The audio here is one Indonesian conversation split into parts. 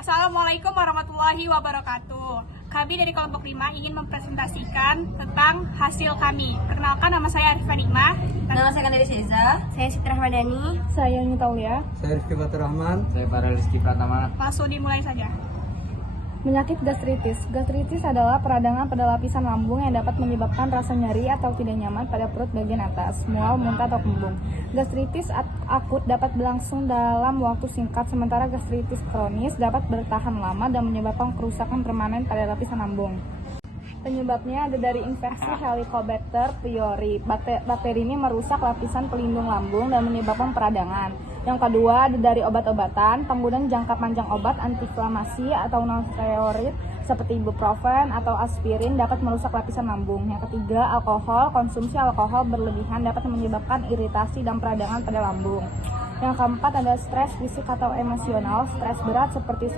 Assalamualaikum warahmatullahi wabarakatuh. Kami dari kelompok 5 ingin mempresentasikan tentang hasil kami. Perkenalkan, nama saya Arifah Nikmah. Nama saya Kandari Seza. Saya Siti Rahmadani. Saya Nita Ulia. Saya Rifki Fatur Rahman. Saya Farel Rizky Pratama. Langsung dimulai saja. Penyakit gastritis. Gastritis adalah peradangan pada lapisan lambung yang dapat menyebabkan rasa nyeri atau tidak nyaman pada perut bagian atas, mual, muntah, atau kembung. Gastritis akut dapat berlangsung dalam waktu singkat, sementara gastritis kronis dapat bertahan lama dan menyebabkan kerusakan permanen pada lapisan lambung. Penyebabnya ada dari infeksi Helicobacter pylori. Bakteri ini merusak lapisan pelindung lambung dan menyebabkan peradangan. Yang kedua ada dari obat-obatan. Penggunaan jangka panjang obat antiinflamasi atau non-steroid seperti ibuprofen atau aspirin dapat merusak lapisan lambung. Yang ketiga, alkohol. Konsumsi alkohol berlebihan dapat menyebabkan iritasi dan peradangan pada lambung. Yang keempat ada stres fisik atau emosional. Stres berat seperti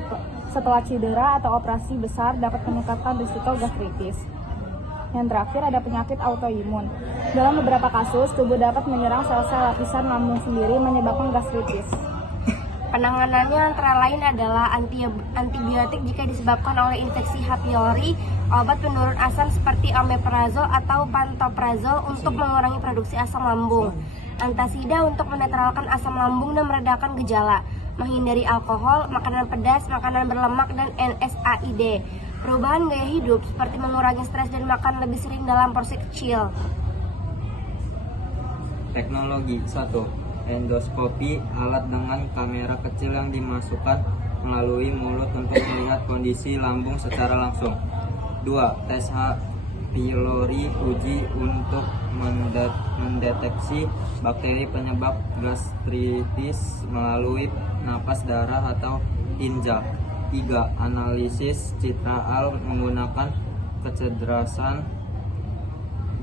setelah cedera atau operasi besar dapat meningkatkan risiko gastritis. Yang terakhir ada penyakit autoimun. Dalam beberapa kasus, tubuh dapat menyerang sel-sel lapisan lambung sendiri menyebabkan gastritis. Penanganannya antara lain adalah antibiotik jika disebabkan oleh infeksi H. pylori, obat penurun asam seperti omeprazol atau pantoprazol untuk mengurangi produksi asam lambung, antasida untuk menetralkan asam lambung dan meredakan gejala, menghindari alkohol, makanan pedas, makanan berlemak, dan NSAID. Perubahan gaya hidup seperti mengurangi stres dan makan lebih sering dalam porsi kecil. Teknologi 1. Endoskopi, alat dengan kamera kecil yang dimasukkan melalui mulut untuk melihat kondisi lambung secara langsung. 2. Tes H. pylori, uji untuk mendeteksi bakteri penyebab gastritis melalui napas darah atau tinja. 3. Analisis citraal menggunakan kecerdasan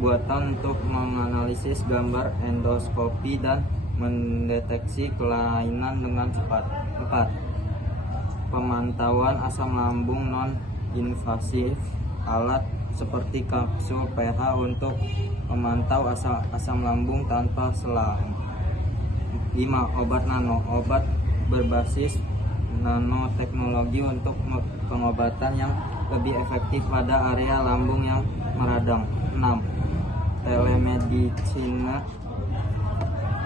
buatan untuk menganalisis gambar endoskopi dan mendeteksi kelainan dengan cepat. 4. Pemantauan asam lambung non-invasif, alat seperti kapsul pH untuk memantau asam lambung tanpa selang. 5. Obat nano, obat berbasis nanoteknologi untuk pengobatan yang lebih efektif pada area lambung yang meradang. 6. Telemedicine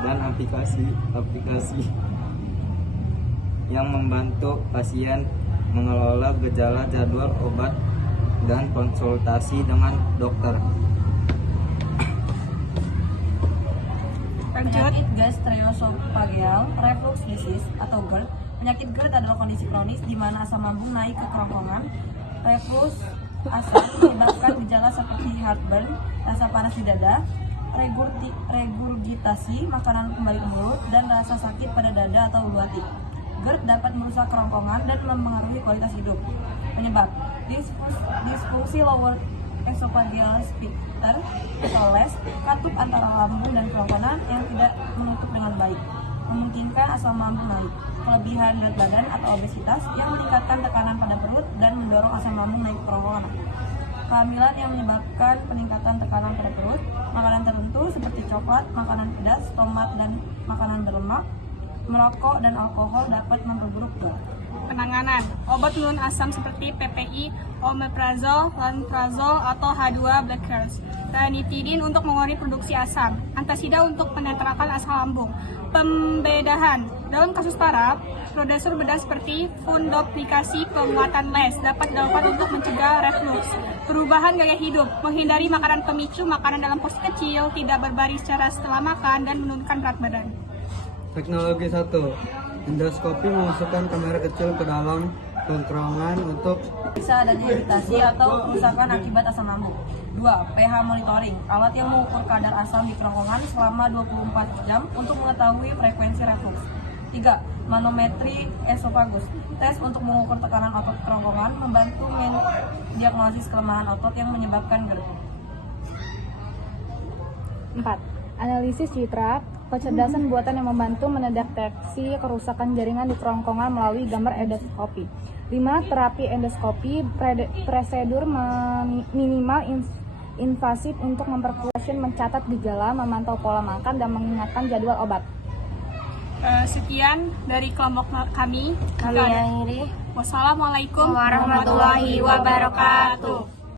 dan aplikasi yang membantu pasien mengelola gejala, jadwal obat, dan konsultasi dengan dokter. Penyakit gastroesophageal reflux disease atau GERD. Penyakit GERD adalah kondisi kronis di mana asam lambung naik ke kerongkongan. Reflux asam menyebabkan gejala seperti heartburn, rasa panas di dada, regurgitasi, makanan kembali ke mulut, dan rasa sakit pada dada atau ulu hati. GERD dapat merusak kerongkongan dan mempengaruhi kualitas hidup. Penyebab: disfungsi lower esophageal sphincter, SOLES, katup antara lambung dan kerongkongan yang tidak menutup dengan baik, memungkinkan asam lambung naik. Kelebihan berat badan atau obesitas yang meningkatkan tekanan pada perut dan mendorong asam lambung naik ke kerongkongan. Kehamilan yang menyebabkan peningkatan tekanan pada perut. Makanan tertentu seperti coklat, makanan pedas, tomat, dan makanan berlemak, merokok, dan alkohol dapat memperburuk GERD. Penanganan: obat penurun asam seperti PPI, omeprazol, lantrazol, atau H2 blockers, ranitidin untuk mengurangi produksi asam, antasida untuk menetralkan asam lambung. Pembedahan: dalam kasus parah, prosedur bedah seperti fundoplikasi penguatan les dapat dilakukan untuk mencegah reflux. Perubahan gaya hidup: menghindari makanan pemicu, makanan dalam porsi kecil, tidak berbaris secara setelah makan, dan menurunkan berat badan. Teknologi 1. Endoskopi memasukkan kamera kecil ke dalam kerongkongan untuk Bisa adanya iritasi atau kerusakan akibat asam lambung. 2. pH monitoring, alat yang mengukur kadar asam di kerongkongan selama 24 jam untuk mengetahui frekuensi reflux. 3. Manometri esofagus, tes untuk mengukur tekanan otot kerongkongan, membantu mendiagnosis kelemahan otot yang menyebabkan GERD. 4. Analisis citra, kecerdasan buatan yang membantu mendeteksi kerusakan jaringan di kerongkongan melalui gambar endoskopi. 5. Terapi endoskopi, prosedur minimal invasif untuk memperkuat mencatat gejala, memantau pola makan, dan mengingatkan jadwal obat. Sekian dari kelompok kami. Kami akhiri. Wassalamualaikum Warahmatullahi wabarakatuh.